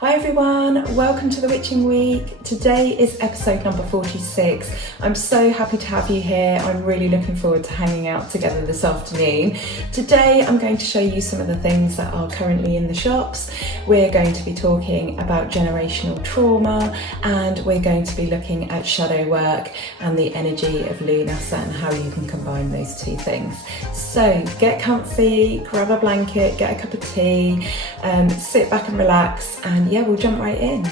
Hi everyone, welcome to the Witching Week. Today is episode number 46. I'm so happy to have you here. I'm really looking forward to hanging out together this afternoon. Today I'm going to show you some of the things that are currently in the shops. We're going to be talking about generational trauma, and we're going to be looking at shadow work and the energy of Llamas and how you can combine those two things. So get comfy, grab a blanket, get a cup of tea, sit back and relax, and yeah, we'll jump right in.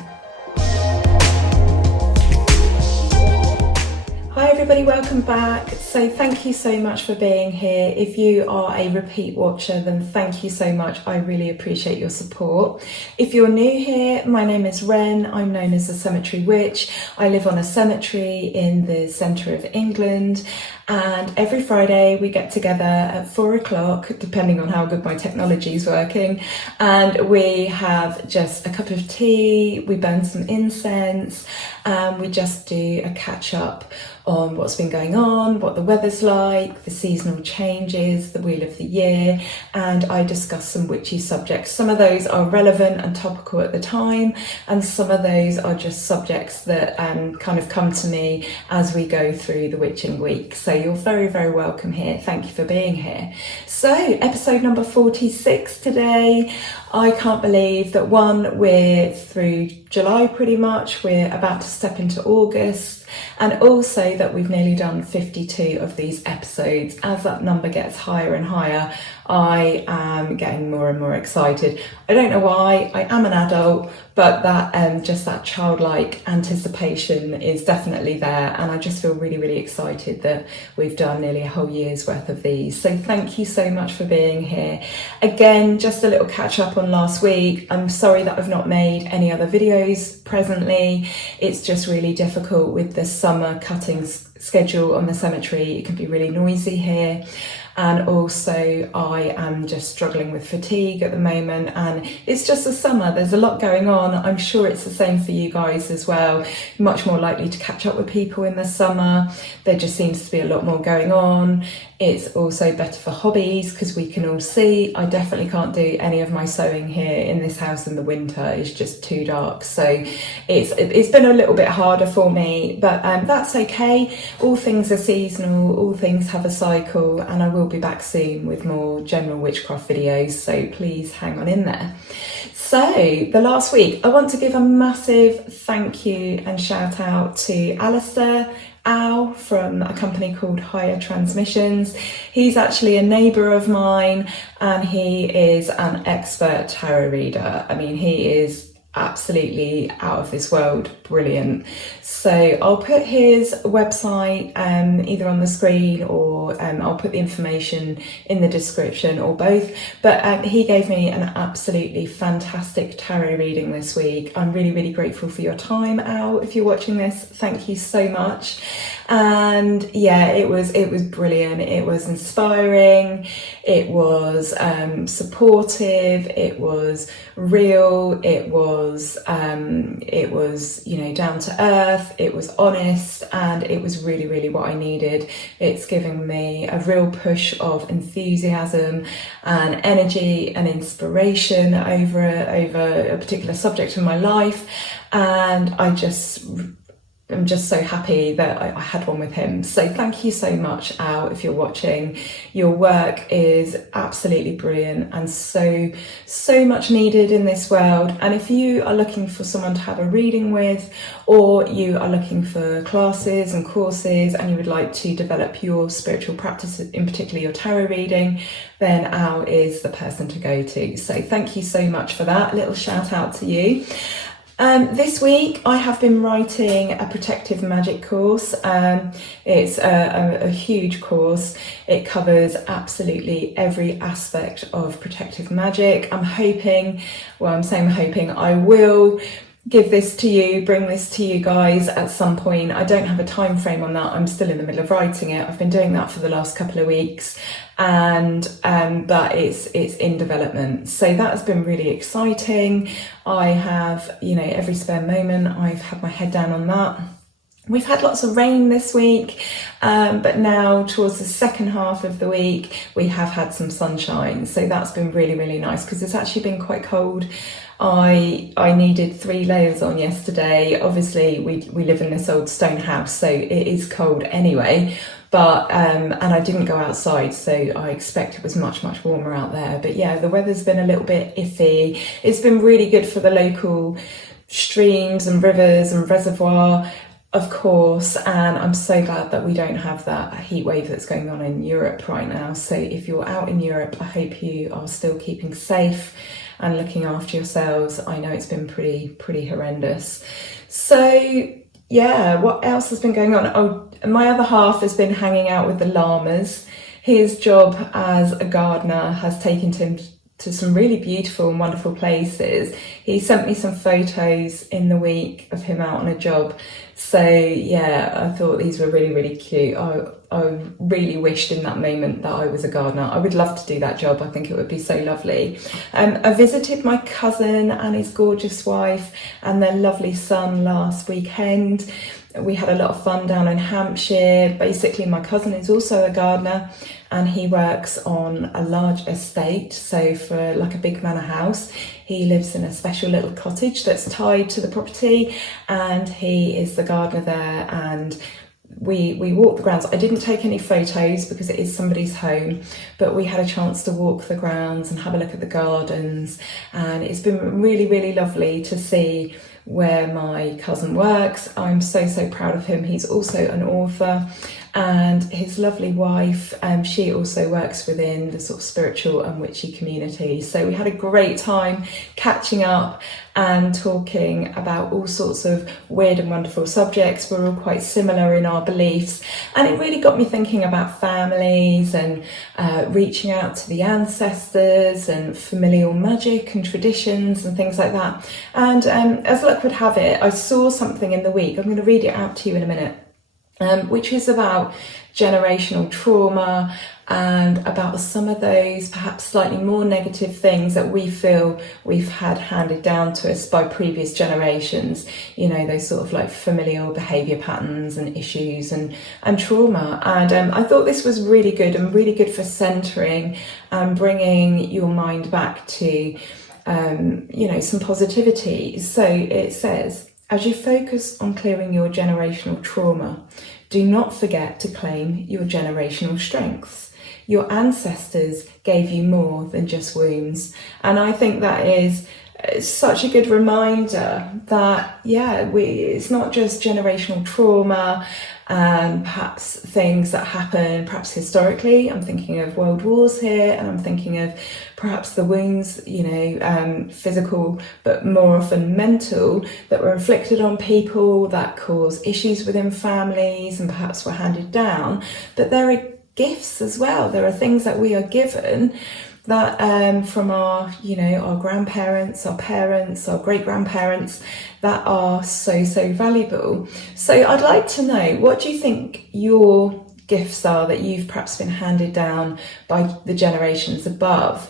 Hi everybody, welcome back. So thank you so much for being here. If you are a repeat watcher, then thank you so much. I really appreciate your support. If you're new here, my name is Wren. I'm known as the Cemetery Witch. I live on a cemetery in the centre of England, and every Friday we get together at 4 o'clock, depending on how good my technology is working, and we have just a cup of tea, we burn some incense, and we just do a catch up on what's been going on, what the weather's like, the seasonal changes, the wheel of the year, and I discuss some witchy subjects. Some of those are relevant and topical at the time, and some of those are just subjects that kind of come to me as we go through the Witching Week. So you're very, very welcome here. Thank you for being here. So episode number 46 today. I can't believe that we're through July pretty much, we're about to step into August, and also that we've nearly done 52 of these episodes. As that number gets higher and higher, I am getting more and more excited. I don't know why, I am an adult, but that just that childlike anticipation is definitely there, and I just feel really, really excited that we've done nearly a whole year's worth of these. So thank you so much for being here. Again, just a little catch up on last week. I'm sorry that I've not made any other videos presently. It's just really difficult with the summer cutting schedule on the cemetery. It can be really noisy here. And also I am just struggling with fatigue at the moment, and it's just the summer, there's a lot going on. I'm sure it's the same for you guys as well. Much more likely to catch up with people in the summer. There just seems to be a lot more going on. It's also better for hobbies because we can all see. I definitely can't do any of my sewing here in this house in the winter. It's just too dark. So it's been a little bit harder for me, but that's okay. All things are seasonal, all things have a cycle, and I will be back soon with more general witchcraft videos, so please hang on in there. So the last week, I want to give a massive thank you and shout out to Alistair Ow from a company called Higher Transmissions. He's actually a neighbour of mine, and he is an expert tarot reader. I mean, he is absolutely out of this world brilliant. So I'll put his website either on the screen, or I'll put the information in the description, or both. But he gave me an absolutely fantastic tarot reading this week. I'm really, really grateful for your time, Al. If you're watching this, thank you so much. And yeah, it was brilliant. It was inspiring. It was supportive. It was real. It was you know, down to earth. It was honest, and it was really, really what I needed. It's giving me a real push of enthusiasm and energy and inspiration over a particular subject in my life, and I'm just so happy that I had one with him. So thank you so much, Al, if you're watching. Your work is absolutely brilliant and so much needed in this world. And if you are looking for someone to have a reading with, or you are looking for classes and courses, and you would like to develop your spiritual practice, in particular your tarot reading, then Al is the person to go to. So thank you so much for that. A little shout out to you. This week I have been writing a protective magic course. It's a huge course. It covers absolutely every aspect of protective magic. I'm hoping I will give this to you, bring this to you guys at some point. I don't have a time frame on that. I'm still in the middle of writing it. I've been doing that for the last couple of weeks, and but it's in development. So that has been really exciting. I have, you know, every spare moment I've had my head down on that. We've had lots of rain this week, but now towards the second half of the week, we have had some sunshine. So that's been really, really nice because it's actually been quite cold. I needed 3 layers on yesterday. Obviously, we live in this old stone house, so it is cold anyway. But and I didn't go outside, so I expect it was much, much warmer out there. But yeah, the weather's been a little bit iffy. It's been really good for the local streams and rivers and reservoir, of course, and I'm so glad that we don't have that heat wave that's going on in Europe right now. So if you're out in Europe, I hope you are still keeping safe and looking after yourselves. I know it's been pretty horrendous. So yeah, what else has been going on? Oh, my other half has been hanging out with the llamas. His job as a gardener has taken him to some really beautiful and wonderful places. He sent me some photos in the week of him out on a job. So yeah, I thought these were really, really cute. I really wished in that moment that I was a gardener. I would love to do that job. I think it would be so lovely. I visited my cousin and his gorgeous wife and their lovely son last weekend. We had a lot of fun down in Hampshire. Basically, my cousin is also a gardener and he works on a large estate. So for like a big manor house, he lives in a special little cottage that's tied to the property, and he is the gardener there. And we walked the grounds. I didn't take any photos because it is somebody's home, but we had a chance to walk the grounds and have a look at the gardens, and it's been really, really lovely to see where my cousin works. I'm so proud of him. He's also an author, and his lovely wife, she also works within the sort of spiritual and witchy community. So we had a great time catching up and talking about all sorts of weird and wonderful subjects. We're all quite similar in our beliefs, and it really got me thinking about families and reaching out to the ancestors and familial magic and traditions and things like that. And as luck would have it, I saw something in the week. I'm going to read it out to you in a minute, which is about generational trauma and about some of those perhaps slightly more negative things that we feel we've had handed down to us by previous generations, you know, those sort of like familial behaviour patterns and issues and trauma. And I thought this was really good and really good for centering and bringing your mind back to, you know, some positivity. So it says, as you focus on clearing your generational trauma, do not forget to claim your generational strengths. Your ancestors gave you more than just wounds. And I think that is such a good reminder that, yeah, it's not just generational trauma and perhaps things that happen perhaps historically. I'm thinking of world wars here, and I'm thinking of perhaps the wounds, you know, physical, but more often mental, that were inflicted on people that cause issues within families and perhaps were handed down. But there are gifts as well. There are things that we are given that from our, you know, our grandparents, our parents, our great-grandparents, that are so valuable. So I'd like to know, what do you think your gifts are that you've perhaps been handed down by the generations above?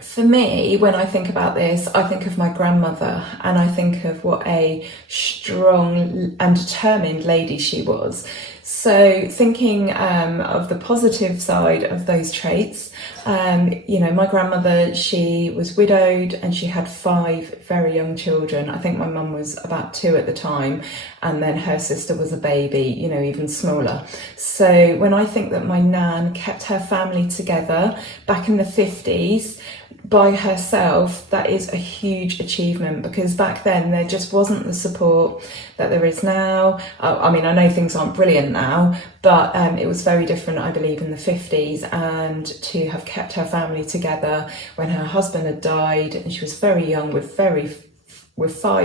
For me, when I think about this, I think of my grandmother, and I think of what a strong and determined lady she was. So thinking of the positive side of those traits, you know, my grandmother, she was widowed and she had 5 very young children. I think my mum was about 2 at the time, and then her sister was a baby, you know, even smaller. So when I think that my nan kept her family together back in the 50s, by herself, that is a huge achievement, because back then there just wasn't the support that there is now. I mean, I know things aren't brilliant now, but it was very different, I believe, in the 50s, and to have kept her family together when her husband had died and she was very young with 5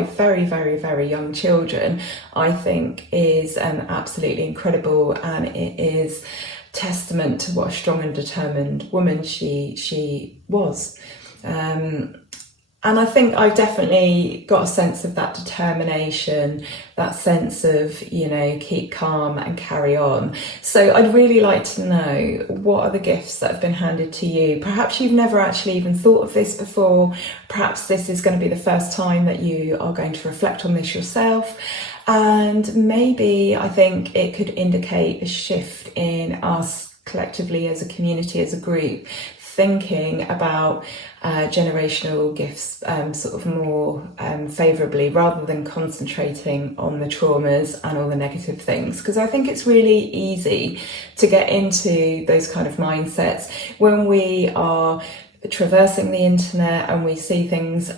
very young children, I think is absolutely incredible, and it is testament to what a strong and determined woman she was. And I think I definitely got a sense of that determination, that sense of, you know, keep calm and carry on. So I'd really like to know, what are the gifts that have been handed to you? Perhaps you've never actually even thought of this before. Perhaps this is going to be the first time that you are going to reflect on this yourself. And maybe I think it could indicate a shift in us collectively as a community, as a group, thinking about generational gifts sort of more favourably, rather than concentrating on the traumas and all the negative things. Because I think it's really easy to get into those kind of mindsets when we are traversing the internet and we see things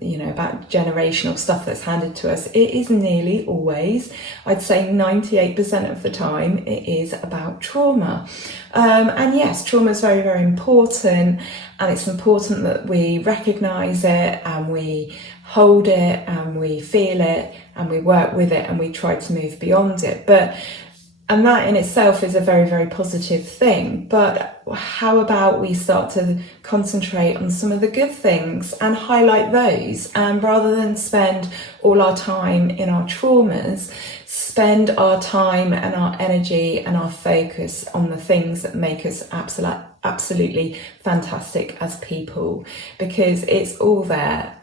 you know, about generational stuff that's handed to us. It is nearly always, I'd say 98% of the time, it is about trauma. And yes, trauma is very, very important, and it's important that we recognise it and we hold it and we feel it and we work with it and we try to move beyond it. And that in itself is a very, very positive thing. But how about we start to concentrate on some of the good things and highlight those, and rather than spend all our time in our traumas, spend our time and our energy and our focus on the things that make us absolutely fantastic as people, because it's all there.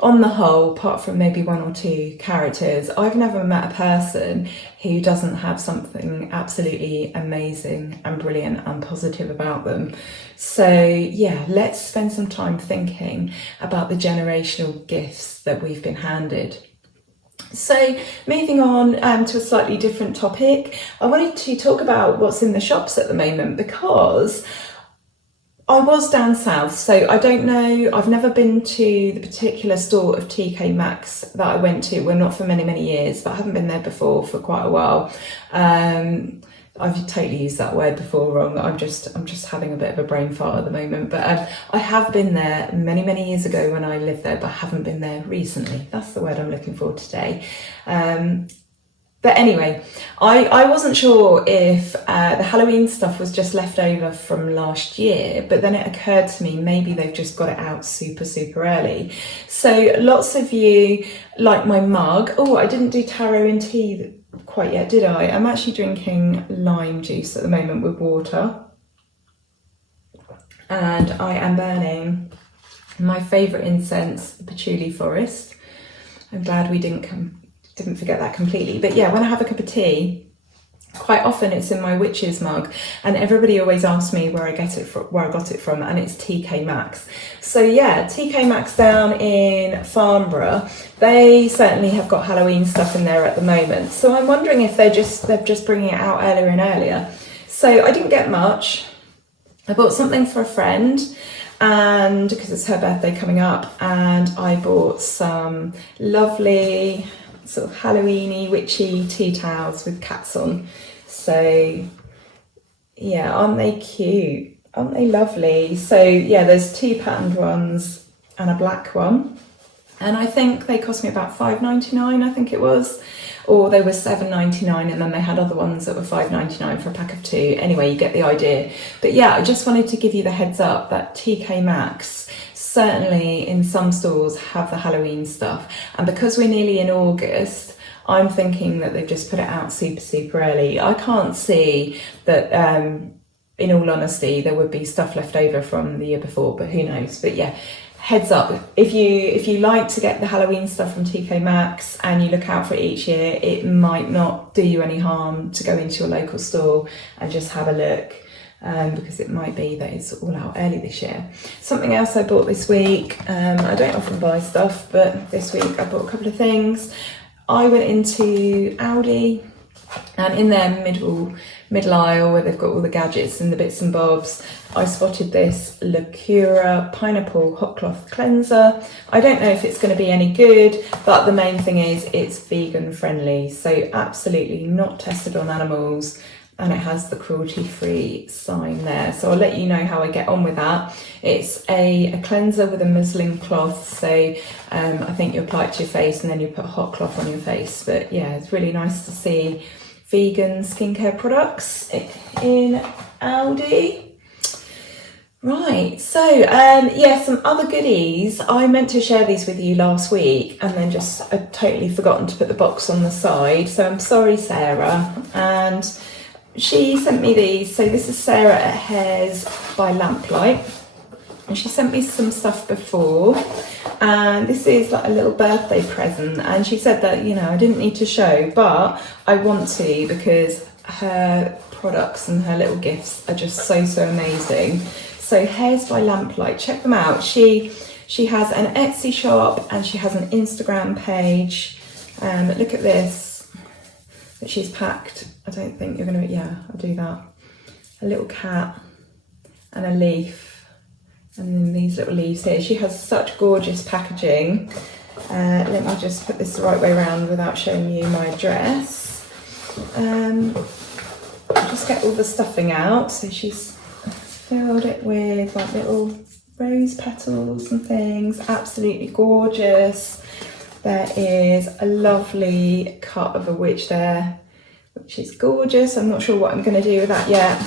On the whole, apart from maybe one or two characters, I've never met a person who doesn't have something absolutely amazing and brilliant and positive about them. So yeah, let's spend some time thinking about the generational gifts that we've been handed. So moving on to a slightly different topic, I wanted to talk about what's in the shops at the moment, because I was down south, so I don't know, I've never been to the particular store of TK Maxx that I went to. Well, not for many, many years, but I haven't been there before for quite a while. I've totally used that word before wrong. I'm just having a bit of a brain fart at the moment. But I have been there many, many years ago when I lived there, but I haven't been there recently. That's the word I'm looking for today. But anyway, I wasn't sure if the Halloween stuff was just left over from last year, but then it occurred to me, maybe they've just got it out super, super early. So lots of you like my mug. Oh, I didn't do taro and tea quite yet, did I? I'm actually drinking lime juice at the moment with water, and I am burning my favourite incense, the patchouli forest. I'm glad we didn't forget that completely. But yeah, when I have a cup of tea, quite often it's in my Witch's mug, and everybody always asks me where I got it from, and it's TK Maxx. So yeah, TK Maxx down in Farnborough, they certainly have got Halloween stuff in there at the moment. So I'm wondering if they're just bringing it out earlier and earlier. So I didn't get much. I bought something for a friend, and because it's her birthday coming up, and I bought some lovely sort of Halloweeny, witchy tea towels with cats on. So yeah, aren't they cute? Aren't they lovely? So yeah, there's two patterned ones and a black one, and I think they cost me about $5.99, I think it was, or they were $7.99, and then they had other ones that were $5.99 for a pack of two. Anyway, you get the idea. But yeah, I just wanted to give you the heads up that TK Maxx certainly in some stores have the Halloween stuff, and because we're nearly in August, I'm thinking that they've just put it out super, super early. I can't see that, in all honesty, there would be stuff left over from the year before, but who knows. But yeah, heads up, if you like to get the Halloween stuff from TK Maxx and you look out for it each year, it might not do you any harm to go into your local store and just have a look. Because it might be that it's all out early this year. Something else I bought this week, I don't often buy stuff, but this week I bought a couple of things. I went into Aldi, and in their middle aisle where they've got all the gadgets and the bits and bobs, I spotted this Lacura Pineapple Hot Cloth Cleanser. I don't know if it's going to be any good, but the main thing is it's vegan friendly, so absolutely not tested on animals, and it has the cruelty-free sign there. So I'll let you know how I get on with that. It's a cleanser with a muslin cloth, so I think you apply it to your face and then you put a hot cloth on your face. But yeah, it's really nice to see vegan skincare products in Aldi. Right, so yeah, some other goodies. I meant to share these with you last week and then just I'd totally forgotten to put the box on the side. So I'm sorry, Sarah. And she sent me these. So this is Sarah at Hairs by Lamplight. And she sent me some stuff before. And this is like a little birthday present. And she said that, you know, I didn't need to show, but I want to because her products and her little gifts are just so amazing. So Hairs by Lamplight, check them out. She has an Etsy shop and she has an Instagram page. Look at this that she's packed. I don't think you're gonna, yeah, I'll do that. A little cat and a leaf, and then these little leaves here. She has such gorgeous packaging. Let me just put this the right way around without showing you my address. Just get all the stuffing out. So she's filled it with like little rose petals and things, absolutely gorgeous. There is a lovely cut of a witch there, which is gorgeous. I'm not sure what I'm going to do with that yet.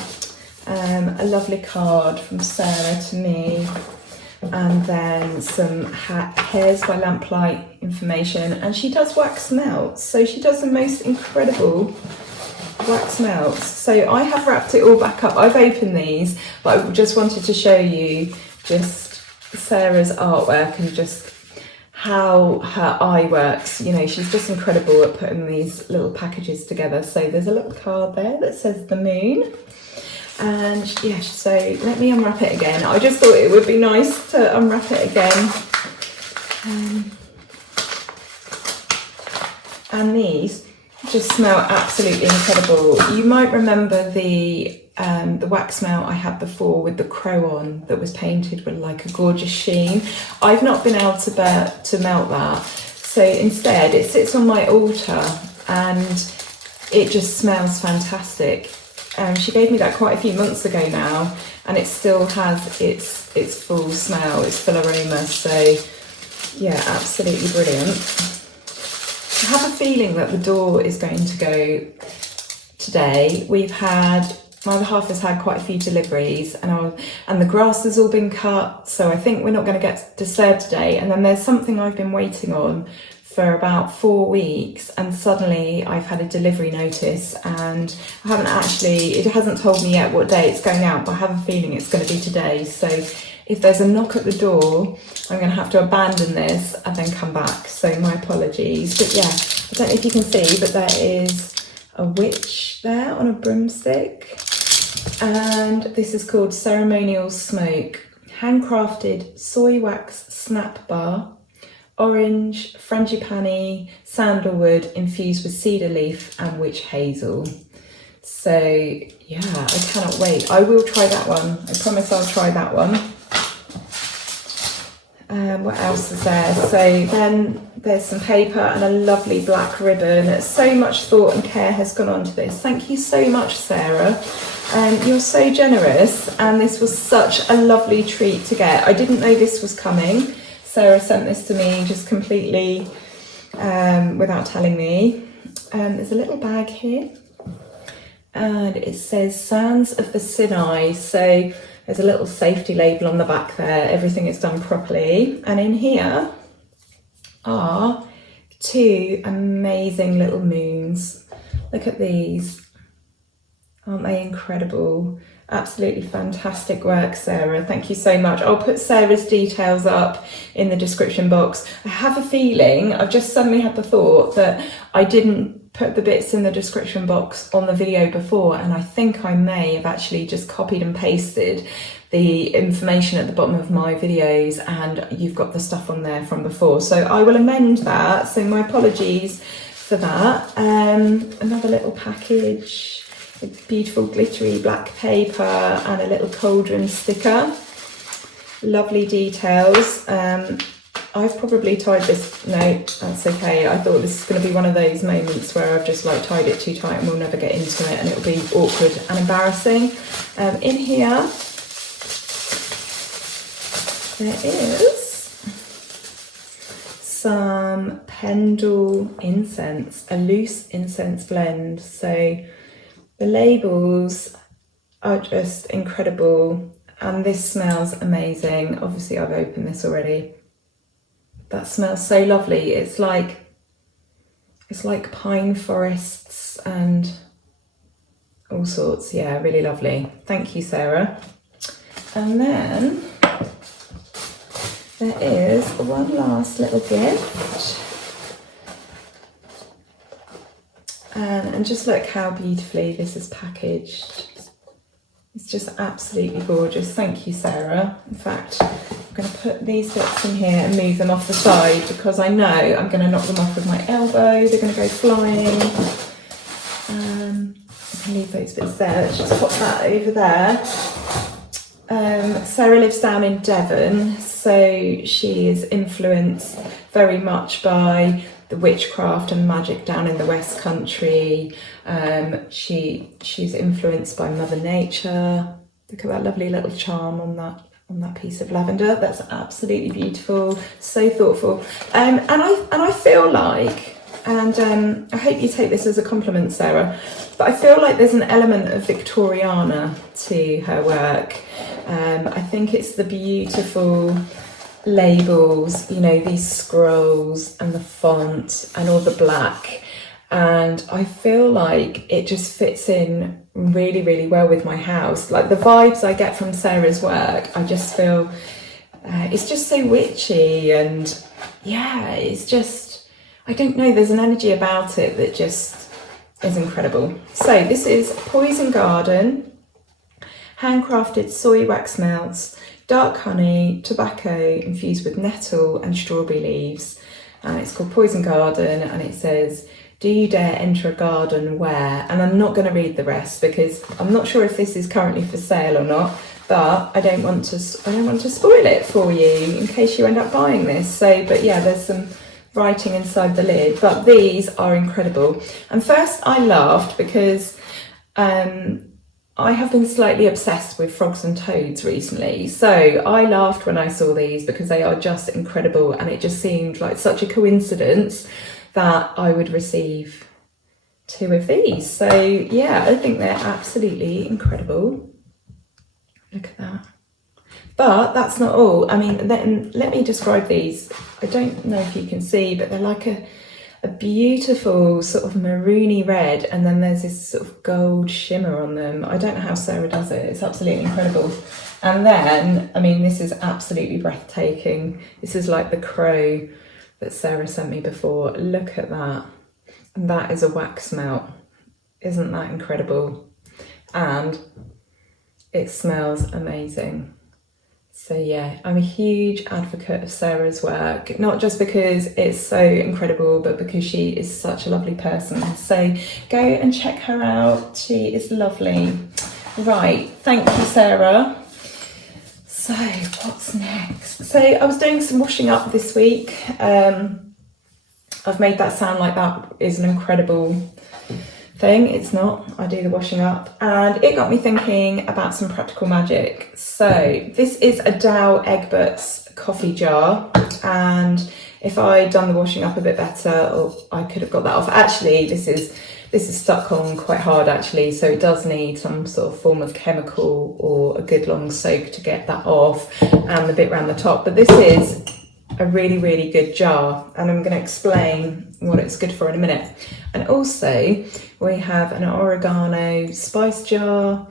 A lovely card from Sarah to me, and then some Hairs by Lamplight information, and she does wax melts, so she does the most incredible wax melts. So I have wrapped it all back up. I've opened these, but I just wanted to show you just Sarah's artwork and just how her eye works. You know, she's just incredible at putting these little packages together. So there's a little card there that says the moon. And yeah, so let me unwrap it again. I just thought it would be nice to unwrap it again. And these just smell absolutely incredible. You might remember the wax melt I had before with the crow on that was painted with like a gorgeous sheen. I've not been able to melt that, so instead it sits on my altar and it just smells fantastic. She gave me that quite a few months ago now, and it still has its full smell, its full aroma. So yeah, absolutely brilliant. I have a feeling that the door is going to go today. My other half has had quite a few deliveries, and the grass has all been cut, so I think we're not going to get dessert today. And then there's something I've been waiting on for about 4 weeks, and suddenly I've had a delivery notice, and it hasn't told me yet what day it's going out, but I have a feeling it's going to be today. So if there's a knock at the door, I'm going to have to abandon this and then come back. So my apologies. But yeah, I don't know if you can see, but there is a witch there on a broomstick. And this is called Ceremonial Smoke. Handcrafted soy wax snap bar, orange, frangipani, sandalwood infused with cedar leaf and witch hazel. So yeah, I cannot wait. I will try that one. I promise I'll try that one. What else is there? So then there's some paper and a lovely black ribbon. So much thought and care has gone on to this. Thank you so much, Sarah. You're so generous, and this was such a lovely treat to get. I didn't know this was coming. Sarah sent this to me just completely without telling me. There's a little bag here, and it says Sands of the Sinai. So there's a little safety label on the back there. Everything is done properly. And in here are 2 amazing little moons. Look at these. Aren't they incredible? Absolutely fantastic work, Sarah. Thank you so much. I'll put Sarah's details up in the description box. I have a feeling, I've just suddenly had the thought that I didn't put the bits in the description box on the video before, and I think I may have actually just copied and pasted the information at the bottom of my videos, and you've got the stuff on there from before. So I will amend that. So my apologies for that. Another little package. Beautiful glittery black paper and a little cauldron sticker. Lovely details. I've probably tied this, no, that's okay. I thought this is going to be one of those moments where I've just like tied it too tight and we'll never get into it and it'll be awkward and embarrassing. In here, there is some Pendle incense, a loose incense blend. So the labels are just incredible. and this smells amazing. Obviously I've opened this already. That smells so lovely. It's like pine forests and all sorts. Yeah, really lovely. Thank you, Sarah. And then there is one last little gift. And just look how beautifully this is packaged. It's just absolutely gorgeous. Thank you, Sarah. In fact, I'm going to put these bits in here and move them off the side because I know I'm going to knock them off with my elbow. They're going to go flying. I can leave those bits there. Let's just pop that over there. Sarah lives down in Devon, so she is influenced very much by the witchcraft and magic down in the West Country. She's influenced by Mother Nature. Look at that lovely little charm on that piece of lavender. That's absolutely beautiful, so thoughtful. And I feel like, and I hope you take this as a compliment, Sarah, but I feel like there's an element of Victoriana to her work. I think it's the beautiful labels, you know, these scrolls and the font and all the black, and I feel like it just fits in really, really well with my house. Like the vibes I get from Sarah's work, I just feel it's just so witchy, and yeah, it's just, I don't know, there's an energy about it that just is incredible. So this is Poison Garden, handcrafted soy wax melts, dark honey, tobacco infused with nettle and strawberry leaves. And it's called Poison Garden, and it says, do you dare enter a garden where, and I'm not going to read the rest because I'm not sure if this is currently for sale or not, but I don't want to spoil it for you in case you end up buying this. So, but yeah, there's some writing inside the lid, but these are incredible. And first I laughed because I have been slightly obsessed with frogs and toads recently, so I laughed when I saw these because they are just incredible, and it just seemed like such a coincidence that I would receive 2 of these. So yeah, I think they're absolutely incredible. Look at that. But that's not all. I mean, then let me describe these. I don't know if you can see, but they're like a beautiful sort of maroony red, and then there's this sort of gold shimmer on them. I don't know how Sarah does it. It's absolutely incredible. And then, I mean, this is absolutely breathtaking. This is like the crow that Sarah sent me before. Look at that. And that is a wax melt. Isn't that incredible? And it smells amazing. So yeah, I'm a huge advocate of Sarah's work, not just because it's so incredible, but because she is such a lovely person. So go and check her out. She is lovely. Right, thank you, Sarah. So what's next? So I was doing some washing up this week. I've made that sound like that is an incredible thing. It's not. I do the washing up, and it got me thinking about some practical magic. So this is a Dow Egbert's coffee jar, and if I'd done the washing up a bit better, or I could have got that off. Actually, this is stuck on quite hard actually, so it does need some sort of form of chemical or a good long soak to get that off, and the bit around the top. But this is a really, really good jar, and I'm going to explain what it's good for in a minute. And also we have an oregano spice jar.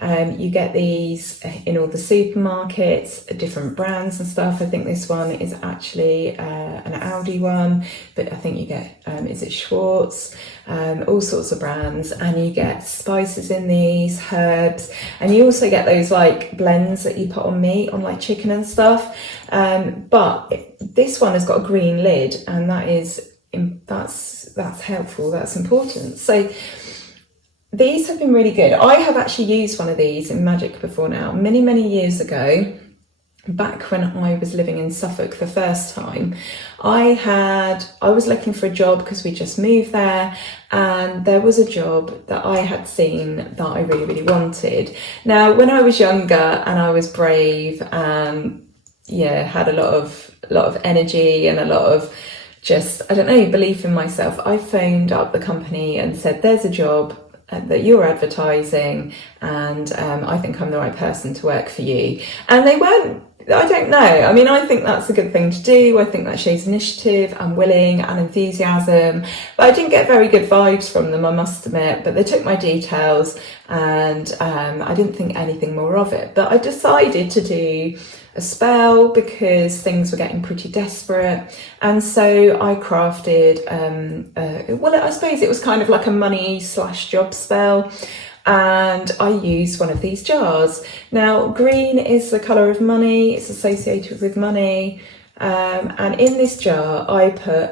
You get these in all the supermarkets, different brands and stuff. I think this one is actually an Aldi one, but I think you get, is it Schwartz? All sorts of brands, and you get spices in these, herbs, and you also get those like blends that you put on meat, on like chicken and stuff. But this one has got a green lid, and that's helpful, that's important. So these have been really good. I have actually used one of these in Magick before now, many, many years ago, back when I was living in Suffolk the first time. I was looking for a job because we just moved there, and there was a job that I had seen that I really, really wanted. Now, when I was younger and I was brave and had a lot of energy and a lot of just, I don't know, belief in myself, I phoned up the company and said, there's a job. that you're advertising, and I think I'm the right person to work for you. And they weren't, I don't know. I mean, I think that's a good thing to do. I think that shows initiative and willing and enthusiasm. But I didn't get very good vibes from them, I must admit. But they took my details, and I didn't think anything more of it. But I decided to do a spell because things were getting pretty desperate. And so I crafted, well, I suppose it was kind of like a money/job spell. And I used one of these jars. Now, green is the colour of money, it's associated with money. And in this jar, I put